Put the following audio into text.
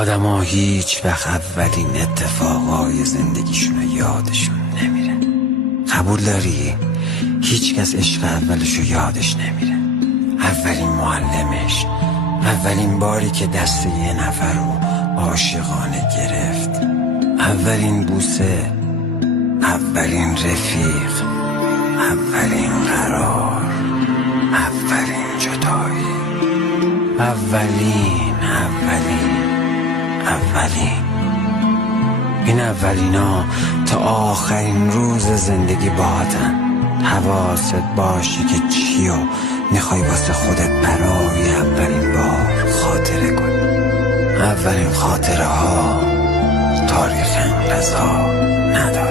آدما هیچ وقت اولین اتفاقای زندگیشونو یادشون نمیره. قبول داری؟ هیچ کس عشق اولشو یادش نمیره. اولین معلمش، اولین باری که دست یه نفر رو عاشقانه گرفت، اولین بوسه، اولین رفیق، اولین قرار، اولین جدایی، اولین این اولینا تا آخرین روز زندگی باهاتن. حواست باشه که چیو میخوای واسه خودت برای اولین بار خاطره کنی. اولین خاطره ها تاریخ انقضا نداره.